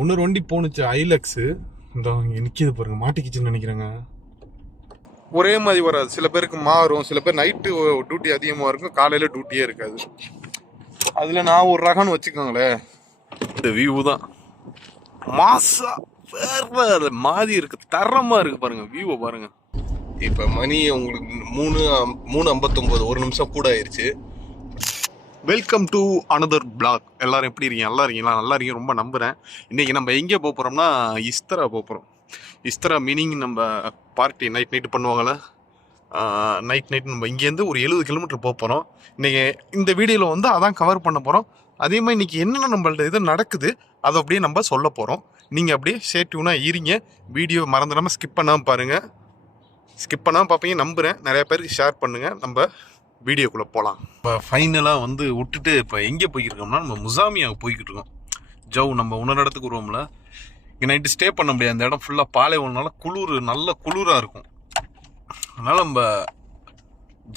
ஒன்று வண்டி போணுச்சு ஐலக்ஸு. இந்த நிற்கிது பாருங்க, மாட்டிக்கிச்சுன்னு நினைக்கிறேங்க. ஒரே மாதிரி வராது, சில பேருக்கு மாறும். சில பேர் நைட்டு டியூட்டி அதிகமாக இருக்கும், காலையில் டியூட்டியே இருக்காது. அதில் நான் ஒரு ரகம்னு வச்சுக்கோங்களேன். இந்த வியூ தான் மாசா வேற மாதிரி இருக்கு, தரமா இருக்கு பாருங்க. வியூவை பாருங்க. இப்போ மணி உங்களுக்கு 3:59, ஒரு நிமிஷம் கூட ஆயிடுச்சு. Welcome to another blog. எல்லாரும் எப்படி இருக்கீங்க? நல்லா இருக்கீங்களா? நல்லா இருக்கீங்க ரொம்ப நம்புகிறேன். இன்றைக்கி நம்ம எங்கே போக போகிறோம்னா இஸ்தரா போக போகிறோம். இஸ்தரா மீனிங் நம்ம பார்ட்டி நைட்டு பண்ணுவாங்கள்ல, நைட் நம்ம இங்கேருந்து ஒரு 70 கிலோமீட்டர் போக போகிறோம். இன்றைக்கி இந்த வீடியோவில் வந்து அதான் கவர் பண்ண போகிறோம். அதே மாதிரி இன்றைக்கி என்னென்ன நம்மள்ட்ட இது நடக்குது அதை அப்படியே நம்ம சொல்ல போகிறோம். நீங்கள் அப்படியே சேட்டிவ்னாக இருங்க. வீடியோ மறந்துடாமல் ஸ்கிப் பண்ணாமல் பாருங்கள். ஸ்கிப் பண்ணாமல் பார்ப்பீங்க நம்புகிறேன். நிறையா பேருக்கு ஷேர் பண்ணுங்கள். நம்ம வீடியோக்குள்ளே போகலாம். இப்போ ஃபைனலாக வந்து விட்டுட்டு இப்போ எங்கே போய்க்கிருக்கோம்னா நம்ம முசாமியாவுக்கு போய்கிட்டு இருக்கோம். ஜவ் நம்ம இன்னொரு இடத்துக்கு வருவோம்ல, இங்கே நைட்டு ஸ்டே பண்ண முடியாது. அந்த இடம் ஃபுல்லாக பாலைவனம்னால குளிர், நல்ல குளிராக இருக்கும். அதனால் நம்ம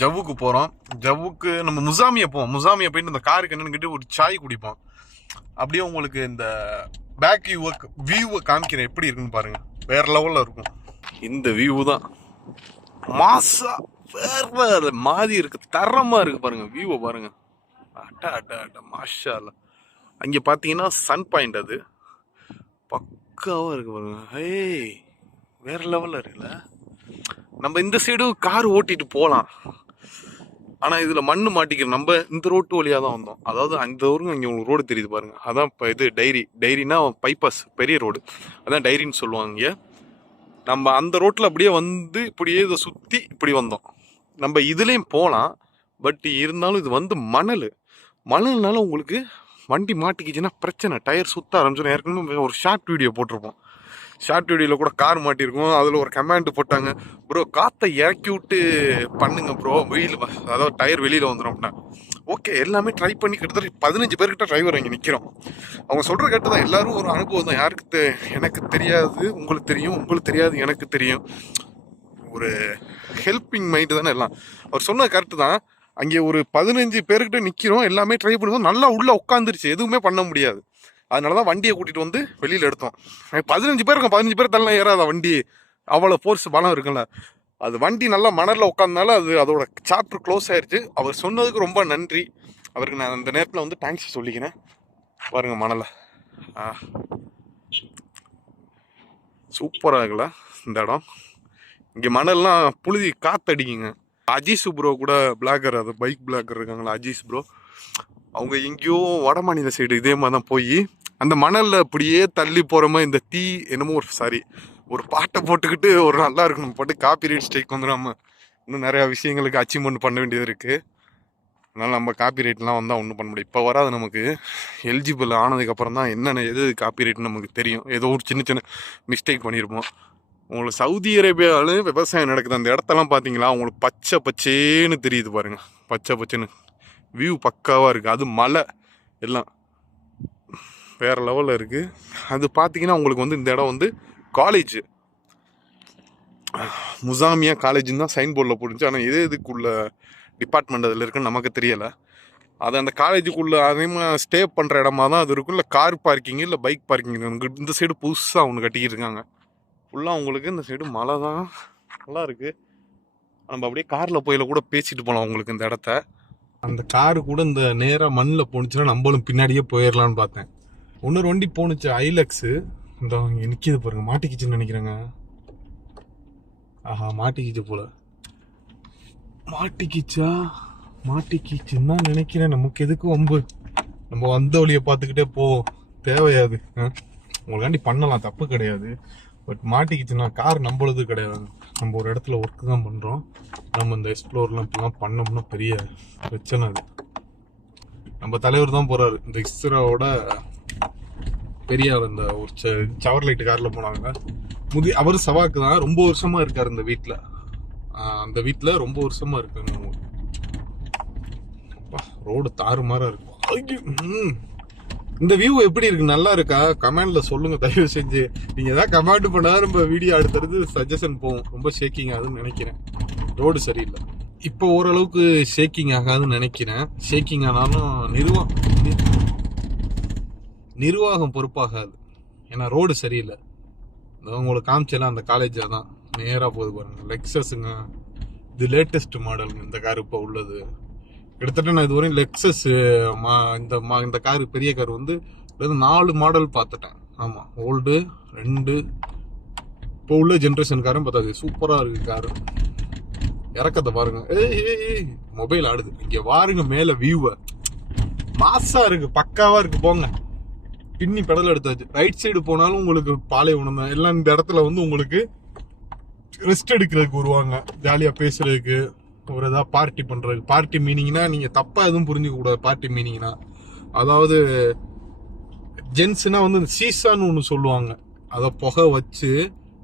ஜவ்வுக்கு போகிறோம். ஜவ்வுக்கு நம்ம முசாமியா போவோம். முசாமியா போயிட்டு இந்த காருக்கு என்னன்னு கேட்டு ஒரு சாய் குடிப்போம். அப்படியே உங்களுக்கு இந்த பேக் வியூவை காமிக்கிறேன், எப்படி இருக்குன்னு பாருங்கள். வேறு லெவலில் இருக்கும். இந்த வியூ தான் மாசா வேற மாதிரி இருக்கு, தரமா இருக்கு பாருங்க. வியூவை பாருங்க. அட்டா அட்டா அட்டா மாஷா அல்ல. அங்கே பார்த்தீங்கன்னா சன் பாயிண்ட், அது பக்காவாக இருக்கு பாருங்க. ஏய் வேற லெவலில் இருக்குல்ல. நம்ம இந்த சைடு கார் ஓட்டிட்டு போகலாம், ஆனால் இதில் மண்ணு மாட்டிக்கிறோம். நம்ம இந்த ரோட்டு வழியாக தான் வந்தோம். அதாவது அந்த ஊருங்க இங்கே உங்களுக்கு ரோடு தெரியுது பாருங்க. அதான் இப்போ இது டைரினா பைபாஸ், பெரிய ரோடு, அதான் டைரின்னு சொல்லுவாங்க இங்கே. நம்ம அந்த ரோட்டில் அப்படியே வந்து இப்படியே இதை சுற்றி இப்படி வந்தோம். நம்ம இதுலேயும் போகலாம், பட் இருந்தாலும் இது வந்து மணல்னால உங்களுக்கு வண்டி மாட்டிக்கிச்சுன்னா பிரச்சனை. டயர் சுற்ற ஆரம்பிச்சோம். ஏற்கனவே ஒரு ஷார்ட் வீடியோ போட்டிருப்போம். ஷார்ட் வீடியோவில் கூட கார் மாட்டியிருக்கும். அதில் ஒரு கமெண்ட் போட்டாங்க, ப்ரோ காற்றை இறக்கி விட்டு பண்ணுங்க ப்ரோ, வெயில் அதாவது டயர் வெளியில் வந்துடும் அப்படின்னா. ஓகே, எல்லாமே ட்ரை பண்ணி கிட்டத்தட்ட 15 பேர்கிட்ட டிரைவர் இங்கே நிற்கிறோம். அவங்க சொல்கிற கேட்டு தான். எல்லோரும் ஒரு அனுபவம் தான். யாருக்கு எனக்கு தெரியாது உங்களுக்கு தெரியும், உங்களுக்கு தெரியாது எனக்கு தெரியும். ஒரு ஹெல்பிங் மைண்டு தானே எல்லாம். அவர் சொன்னது கரெக்டு தான். அங்கே ஒரு 15 பேர்கிட்ட நிற்கிறோம், எல்லாமே ட்ரை பண்ணுவோம். நல்லா உள்ளே உட்காந்துருச்சு, எதுவுமே பண்ண முடியாது. அதனால தான் வண்டியை கூட்டிகிட்டு வந்து வெளியில் எடுத்தோம். 15 பேர் இருக்கும், 15 பேர் தள்ளலாம் ஏறாத வண்டி, அவ்வளோ ஃபோர்ஸ் பலம் இருக்குல்ல. அது வண்டி நல்லா மணலில் உட்காந்தனால அது அதோட சாப்டர் க்ளோஸ் ஆயிடுச்சு. அவர் சொன்னதுக்கு ரொம்ப நன்றி. அவருக்கு நான் அந்த நேரத்தில் வந்து தேங்க்ஸ் சொல்லிக்கிறேன். பாருங்க மணலை, சூப்பராக இருக்குல்ல இந்த இடம். இங்கே மணல்லாம் புழுதி காற்றடிக்குங்க. அஜீஸ் ப்ரோ கூட பிளாகர், அது பைக் பிளாகர் இருக்காங்களா, அஜீஸ் ப்ரோ, அவங்க எங்கேயோ வட மாநில சைடு இதே மாதிரி தான் போய் அந்த மணலில் அப்படியே தள்ளி போகிற மாதிரி இந்த தீ என்னமோ ஒரு பாட்டை போட்டுக்கிட்டு ஒரு நல்லா இருக்கணும் போட்டு காப்பி ரைட் ஸ்ட்ரைக் வந்துடாமல் இன்னும் நிறையா விஷயங்களுக்கு அச்சீவ்மெண்ட் பண்ண வேண்டியது இருக்குது. அதனால் நம்ம காப்பி ரைட்லாம் வந்தால் ஒன்றும் பண்ண முடியும். இப்போ வராது, நமக்கு எலிஜிபிள் ஆனதுக்கப்புறம் தான் என்னென்ன எது காப்பி ரைட்னு நமக்கு தெரியும். ஏதோ ஒரு சின்ன மிஸ்டேக் பண்ணியிருப்போம். உங்களுக்கு சவுதி அரேபியாவில் விவசாயம் நடக்குது. அந்த இடத்தெல்லாம் பார்த்தீங்களா, உங்களுக்கு பச்சை பச்சேன்னு தெரியுது பாருங்கள். பச்சை பச்சைன்னு வியூ பக்காவாக இருக்குது. அது மலை எல்லாம் வேறு லெவலில் இருக்குது. அது பார்த்தீங்கன்னா உங்களுக்கு வந்து இந்த இடம் வந்து காலேஜ், முசாமியா காலேஜுன்னு தான் சைன் போர்டில் போட்டுச்சு. ஆனால் இதுக்குள்ள டிபார்ட்மெண்ட் அதில் இருக்குன்னு நமக்கு தெரியலை. அது அந்த காலேஜுக்குள்ளே அதிகமாக ஸ்டே பண்ணுற இடமா தான் அது இருக்கும். இல்லை கார் பார்க்கிங், இல்லை பைக் பார்க்கிங். இந்த சைடு புதுசாக ஒன்று கட்டிக்கிட்டு இருக்காங்க. ஃபுல்லாக உங்களுக்கு இந்த சைடு மலை தான், நல்லா இருக்குது. நம்ம அப்படியே காரில் போயில கூட பேசிட்டு போகலாம் உங்களுக்கு இந்த இடத்த. அந்த காரு கூட இந்த நேராக மண்ணில் போணுச்சுன்னா நம்மளும் பின்னாடியே போயிடலான்னு பார்த்தேன். ஒன்று வண்டி போணுச்சு ஐலக்ஸு. இந்த நிற்கிது பாருங்க, மாட்டிக்கிச்சுன்னு நினைக்கிறேங்க. ஆஹா, மாட்டிக்கிச்சு போல. மாட்டிக்கிச்சுன்னு தான் நினைக்கிறேன். நமக்கு எதுக்கு வம்பு, நம்ம வந்த வழியை பார்த்துக்கிட்டே போவோம். தேவையாது, உங்களுக்காண்டி பண்ணலாம், தப்பு கிடையாது. பட் மாட்டிக்கிச்சுன்னா கார் நம்மளது கிடையாது. நம்ம ஒரு இடத்துல ஒர்க்கு தான் பண்ணுறோம். நம்ம இந்த எக்ஸ்ப்ளோர்லாம் இப்படிலாம் பண்ணோம்னா பெரிய பிரச்சனை. அது நம்ம தலைவர் தான் போகிறாரு. இந்த இஸ்ரோவோட பெரியார் அந்த ஒரு சவர் லைட்டு காரில் போனாங்க. அவர் சவாக்கு தான், ரொம்ப வருஷமாக இருக்கார் இந்த வீட்டில். அந்த வீட்டில் ரொம்ப வருஷமாக இருக்காங்க. ரோடு தாறுமாறாக இருக்கும். இந்த வியூ எப்படி இருக்கு, நல்லா இருக்கா? கமெண்ட்ல சொல்லுங்க தயவு செஞ்சு. நீங்க ஏதாவது கமெண்ட் பண்ணா நம்ம வீடியோ அடுத்தடுத்து சஜஷன் போகும். ரொம்ப ஷேக்கிங் ஆகுதுன்னு நினைக்கிறேன், ரோடு சரியில்லை. இப்போ ஓரளவுக்கு ஷேக்கிங் ஆகாதுன்னு நினைக்கிறேன். ஷேக்கிங் ஆனாலும் நிர்வாகம் பொறுப்பாகாது. ஏன்னா ரோடு சரியில்லை. உங்களுக்கு காமிச்சலாம் அந்த காலேஜில் தான் நேராக போகுது பாருங்க. லெக்ஸஸுங்க, இது லேட்டஸ்ட் மாடலுங்க இந்த கார் இப்போ உள்ளது. கிட்டத்தட்ட நான் இதுவரையும் லெக்ஸஸ் இந்த கார் பெரிய கார் வந்து 4 மாடல் பார்த்துட்டேன். ஆமாம், ஓல்டு 2 இப்போ உள்ள ஜென்ரேஷன் காரும் பார்த்தாது. சூப்பராக இருக்குது காரு. இறக்கத்தை பாருங்க. ஏய் மொபைல் ஆடுது. இங்கே பாருங்க மேலே வியூவை, மாசா இருக்கு, பக்காவா இருக்கு. போங்க, பின்னி பெடல் எடுத்தாச்சு. ரைட் சைடு போனாலும் உங்களுக்கு பாலைவனம் தான். எல்லாம் இந்த இடத்துல வந்து உங்களுக்கு ரெஸ்ட் எடுக்கிறதுக்கு வருவாங்க, ஜாலியாக பேசுறதுக்கு, ஒரு ஏதாவது பார்ட்டி பண்றதுக்கு. பார்ட்டி மீனிங்னா நீங்க தப்பா எதுவும் புரிஞ்சுக்க கூடாது. பார்ட்டி மீனிங்னா அதாவது ஜென்ஸ்னா வந்து சீசான்னு ஒன்று சொல்லுவாங்க. அதை புகை வச்சு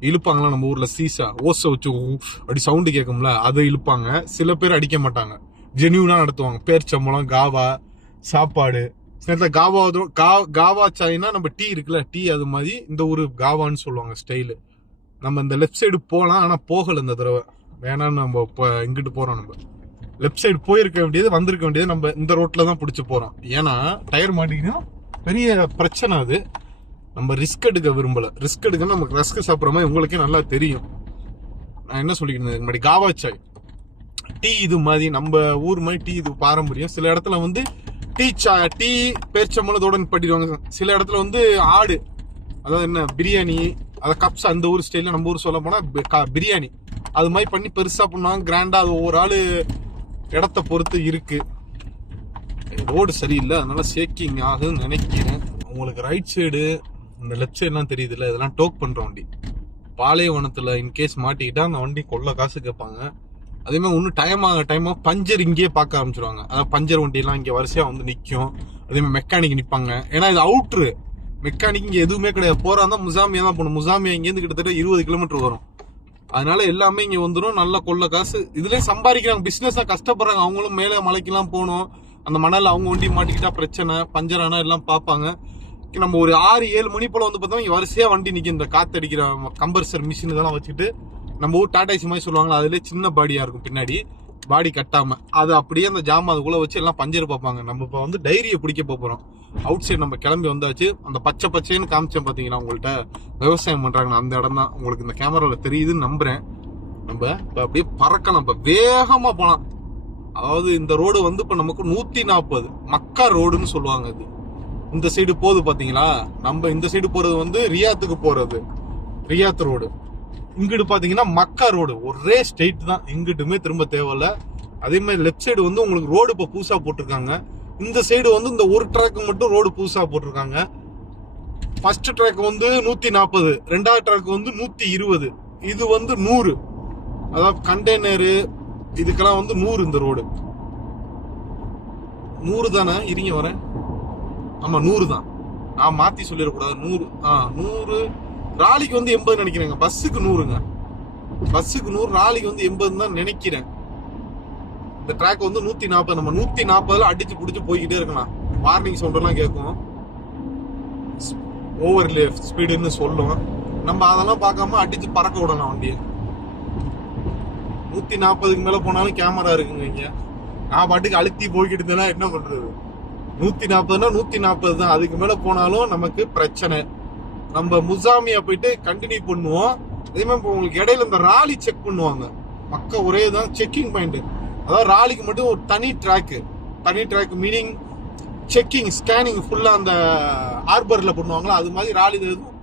இழுப்பாங்களா நம்ம ஊர்ல, சீசா ஓசை வச்சு அப்படி சவுண்டு கேட்கும்ல, அதை இழுப்பாங்க. சில பேர் அடிக்க மாட்டாங்க, ஜென்யூனா நடத்துவாங்க. பேர்ச்சம்பளம், காவா, சாப்பாடு. காவா சாய்னா நம்ம டீ இருக்குல்ல, டீ அது மாதிரி இந்த ஊரு காவான்னு சொல்லுவாங்க ஸ்டைலு. நம்ம இந்த லெஃப்ட் சைடு போகலாம், ஆனால் போகலை இந்த தடவை. வேணான்னு நம்ம இப்போ இங்கிட்டு போகிறோம். நம்ம லெஃப்ட் சைடு போயிருக்க வேண்டியது, வந்திருக்க வேண்டியது நம்ம இந்த ரோட்டில் தான் பிடிச்சி போகிறோம். ஏன்னா டயர் மாட்டிங்கன்னா பெரிய பிரச்சனை. அது நம்ம ரிஸ்க் எடுக்க விரும்பலை. ரிஸ்க் எடுக்க நமக்கு ரஸ்க் சாப்பிட்ற மாதிரி உங்களுக்கே நல்லா தெரியும். நான் என்ன சொல்லிக்கிறேன், முன்னாடி காவா சாய் டீ இது மாதிரி நம்ம ஊர் மாதிரி டீ இது பாரம்பரியம். சில இடத்துல வந்து டீ பேர்ச்சம்பளத்தோட பட்டிடுவாங்க. சில இடத்துல வந்து ஆடு, அதாவது என்ன பிரியாணி, அதை கப்ஸ் அந்த ஊர் ஸ்டைலில், நம்ம ஊர் சொல்ல போனால் பிரியாணி அது மாதிரி பண்ணி பெருசாக பண்ணுவாங்க, கிராண்டாக. அது ஒவ்வொரு ஆள் இடத்த பொறுத்து இருக்கு. ரோடு சரியில்லை, அதனால ஷேக்கிங் ஆகுதுன்னு நினைக்கிறேன். உங்களுக்கு ரைட் சைடு இந்த லெஃப்ட் சைட்லாம் தெரியுதுல்ல, இதெல்லாம் டோக் பண்ணுற வண்டி. பாலைவனத்தில் இன்கேஸ் மாட்டிக்கிட்டா அந்த வண்டி கொள்ள காசு கேட்பாங்க. அதே மாதிரி இன்னும் டைமாக பஞ்சர் இங்கேயே பார்க்க ஆரம்பிச்சிருவாங்க. அதாவது பஞ்சர் வண்டியெல்லாம் இங்கே வரிசையாக வந்து நிற்கும். அதே மாதிரி மெக்கானிக் நிற்பாங்க. ஏன்னா இது அவுட்ரு, மெக்கானிக் இங்கே எதுவுமே கிடையாது. போகிறா இருந்தால் முசாமியா தான் போகணும். முசாமியா இங்கேருந்து கிட்டத்தட்ட 20 கிலோமீட்டர் வரும். அதனால எல்லாமே இங்கே வந்துடும். நல்லா கொள்ள காசு இதுலேயும் சம்பாதிக்கிறாங்க. பிஸ்னஸ் தான் கஷ்டப்படுறாங்க. அவங்களும் மேலே மலைக்கெல்லாம் போகணும். அந்த மணல் அவங்க வண்டி மாட்டிக்கிட்டா பிரச்சனை, பஞ்சர் ஆனால் எல்லாம் பார்ப்பாங்க. நம்ம ஒரு 6-7 மணி போல் வந்து பார்த்தோம், இங்கே வரிசையாக வண்டி நிற்கும். இந்த காற்றடிக்கிற கம்பர்சர் மிஷின் இதெல்லாம் வச்சுக்கிட்டு, நம்ம ஊர் டாடா ஏசி மாதிரி சொல்லுவாங்களா, அதுலேயே சின்ன பாடியாக இருக்கும், பின்னாடி பாடி கட்டாமல். அது அப்படியே அந்த ஜாமான் அதுக்குள்ளே வச்சு எல்லாம் பஞ்சர் பார்ப்பாங்க. நம்ம இப்போ வந்து டைரியை பிடிக்க போகிறோம். அவுட் சைடு நம்ம கிளம்பி வந்தாச்சு. அந்த பச்சைன்னு காமிச்சேன் பார்த்தீங்கன்னா, உங்கள்கிட்ட விவசாயம் பண்ணுறாங்க அந்த இடம் தான் உங்களுக்கு இந்த கேமராவில் தெரியுதுன்னு நம்புகிறேன். நம்ம இப்போ அப்படியே பறக்கலாம், இப்போ வேகமாக போகலாம். அதாவது இந்த ரோடு வந்து இப்போ நமக்கு 140 மக்கா ரோடுன்னு சொல்லுவாங்க. இது இந்த சைடு போகுது பார்த்தீங்களா. நம்ம இந்த சைடு போகிறது வந்து ரியாத்துக்கு போகிறது, ரியாத் ரோடு. இங்கிட்டு பார்த்தீங்கன்னா மக்கா ரோடு, ஒரே ஸ்ட்ரெயிட் தான், இங்கிட்டுமே திரும்ப தேவையில்ல. அதே மாதிரி லெஃப்ட் சைடு வந்து உங்களுக்கு ரோடு இப்போ புதுசாக போட்டிருக்காங்க. இந்த சைடு வந்து இந்த ஒரு ட்ராக் மட்டும் ரோடு புதுசாக போட்டிருக்காங்க. ஃபர்ஸ்ட் ட்ராக் வந்து 140, ரெண்டாவது ட்ராக் வந்து 120, இது வந்து 100. அதாவது கண்டெய்னரு இதுக்கெல்லாம் வந்து 100. இந்த ரோடு 100 தானே? இருங்க வரேன். ஆமா 100 தான், நான் மாத்தி சொல்லிடக்கூடாது. 100 100. ராலிக்கு வந்து 80 நினைக்கிறேங்க. பஸ்ஸுக்கு 100ங்க. பஸ்ஸுக்கு 100, ராலிக்கு வந்து 80 தான் நினைக்கிறேன். இந்த ட்ராக் வந்து 140. நம்ம 140ல அடிச்சு பிடிச்சி போய்கிட்டே இருக்கலாம். வார்னிங் சவுண்ட் எல்லாம் கேட்கும், ஓவர் ஸ்பீடுன்னு சொல்லும். நம்ம அதெல்லாம் பார்க்காம அடிச்சு பறக்க விடலாம் வண்டியை. 140க்கு மேல போனாலும் கேமரா இருக்குங்க இங்க. நான் பாட்டுக்கு அழுத்தி போய்கிட்டு இருந்தேன்னா என்ன பண்றது? 140னா 140 தான். அதுக்கு மேல போனாலும் நமக்கு பிரச்சனை. நம்ம முசாமியா போயிட்டு கண்டினியூ பண்ணுவோம். அதே மாதிரி உங்களுக்கு இடையில இந்த ராலி செக் பண்ணுவாங்க. மக்கள் ஒரே தான் செக்கிங் பாயிண்ட். அதாவது ராலிக்கு மட்டும் ஒரு தனி ட்ராக் மீனிங் செக்கிங், ஸ்கேனிங் ஃபுல்லா அந்த ஹார்பர்ல பண்ணுவாங்களா, அது மாதிரி ராலி எதுவும்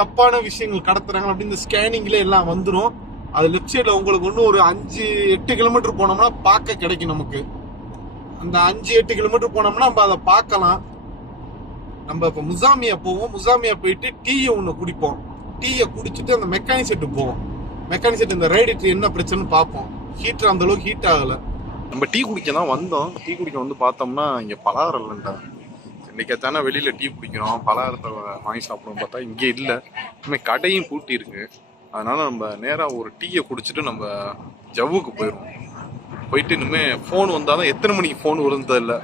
தப்பான விஷயங்கள் கடத்துறாங்க அப்படின்னு இந்த ஸ்கேனிங்ல எல்லாம் வந்துடும். அது லெஃப்ட் சைட்ல உங்களுக்கு ஒன்றும் ஒரு 5-8 கிலோமீட்டர் போனோம்னா பார்க்க கிடைக்கும் நமக்கு. அந்த 5-8 கிலோமீட்டர் போனோம்னா நம்ம அதை பார்க்கலாம். நம்ம இப்போ முசாமியா போவோம். முசாமியா போயிட்டு டீயை ஒன்று குடிப்போம். டீயை குடிச்சிட்டு அந்த மெக்கானிக் செட்டு போவோம். மெக்கானிக் செட் இந்த ரேடியேட்டர் என்ன பிரச்சனைன்னு பார்ப்போம். ஹீட்டர் அந்த அளவுக்கு ஹீட் ஆகலை. நம்ம டீ குடிக்க தான் வந்தோம். டீ குடிக்க வந்து பார்த்தோம்னா இங்கே பலகாரம் இல்லைண்டா. இன்னைக்கு தானே வெளியில் டீ குடிக்கிறோம், பலகாரத்தை வாங்கி சாப்பிடுவோம். பார்த்தா இங்கே இல்லை, இனிமேல் கடையும் பூட்டி இருக்கு. அதனால நம்ம நேராக ஒரு டீயை குடிச்சிட்டு நம்ம ஜவ்வுக்கு போயிடுவோம். போயிட்டு இனிமேல் ஃபோன் வந்தாலும் எத்தனை மணிக்கு ஃபோன் வருது இல்லை,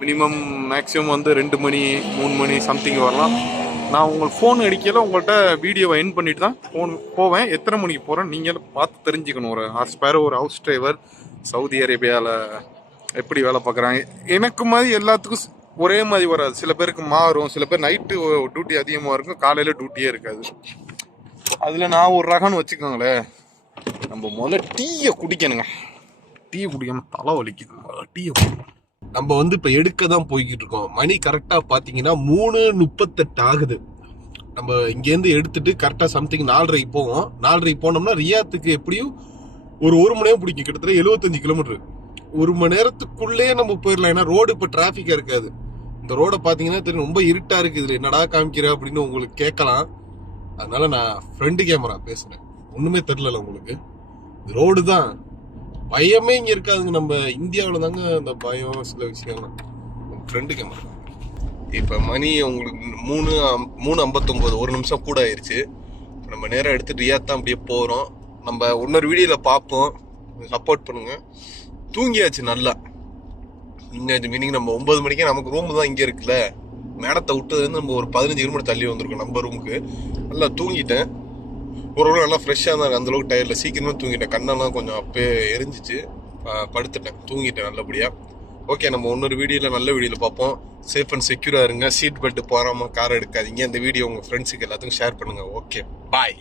மினிமம் மேக்ஸிமம் வந்து 2 மணி 3 மணி சம்திங் வரலாம். நான் உங்களுக்கு ஃபோன் அடிக்கல, உங்கள்கிட்ட வீடியோவை என் பண்ணிட்டு தான் ஃபோன் போவேன். எத்தனை மணிக்கு போகிறேன் நீங்கள் பார்த்து தெரிஞ்சுக்கணும். ஒரு ஒரு ஹவுஸ் டிரைவர் சவுதி அரேபியாவில் எப்படி வேலை பார்க்குறாங்க, எனக்கு மாதிரி எல்லாத்துக்கும் ஒரே மாதிரி வராது. சில பேருக்கு மாறும். சில பேர் நைட்டு டியூட்டி அதிகமாக இருக்கும், காலையில் டியூட்டியே இருக்காது. அதில் நான் ஒரு ரகம்னு வச்சுக்கோங்களேன். நம்ம முதல்ல டீயை குடிக்கணுங்க. டீ குடிக்காம தலை வலிக்குது. டீயை குடிக்கணும். நம்ம வந்து இப்போ எடுக்க தான் போய்கிட்டு இருக்கோம். மணி கரெக்டாக பார்த்தீங்கன்னா 3:38 ஆகுது. நம்ம இங்கேருந்து எடுத்துட்டு கரெக்டாக சம்திங் 4:30 போவோம். 4:30 போனோம்னா ரியாத்துக்கு எப்படியும் ஒரு மணி நேரம் பிடிக்கும். கிட்டத்தட்ட 75 கிலோமீட்டர். 1 மணி நேரத்துக்குள்ளே நம்ம போயிடலாம். ஏன்னா ரோடு இப்போ டிராஃபிக்காக இருக்காது. இந்த ரோடை பார்த்தீங்கன்னா தெரியும், ரொம்ப இருட்டாக இருக்குது. இதில் என்னடா காமிக்கிற அப்படின்னு உங்களுக்கு கேட்கலாம். அதனால நான் ஃப்ரண்ட் கேமரா பேசுகிறேன். ஒன்றுமே தெரில உங்களுக்கு. ரோடு தான் பயமே இங்கே இருக்காதுங்க. நம்ம இந்தியாவில் தாங்க அந்த பயம் சில விஷயம்லாம். Front camera. இப்போ மணி உங்களுக்கு 3:59, 1 நிமிஷம் கூட ஆயிடுச்சு. நம்ம நேரம் எடுத்து ரியாத் தான் அப்படியே போகிறோம். நம்ம இன்னொரு வீடியோவில் பார்ப்போம். சப்போர்ட் பண்ணுங்கள். தூங்கியாச்சு நல்லா. இங்கே மீனிங் நம்ம 9 மணிக்கே நமக்கு ரூம் தான் இங்கே இருக்குல்ல. மேடத்தை விட்டதுலேருந்து நம்ம ஒரு 15 கிலோமீட்டர் தள்ளி வந்திருக்கோம் நம்ம ரூமுக்கு. நல்லா தூங்கிட்டேன். ஓரளவு நல்லா ஃப்ரெஷ்ஷாக தான் இருக்குது. அந்தளவுக்கு டயர்டில் சீக்கிரமாக தூங்கிட்டேன். கண்ணெல்லாம் கொஞ்சம் அப்பயே எரிஞ்சிச்சு. படுத்துட்டேன், தூங்கிட்டேன் நல்லபடியாக. ஓகே, நம்ம இன்னொரு வீடியோவில் நல்ல வீடியோவில் பார்ப்போம். சேஃப் அண்ட் செக்யூராக இருங்க. சீட் பெல்ட் போகாமல் கார் எடுக்காதீங்க. இந்த வீடியோ உங்கள் ஃப்ரெண்ட்ஸுக்கு எல்லாத்துக்கும் ஷேர் பண்ணுங்கள். ஓகே, பாய்.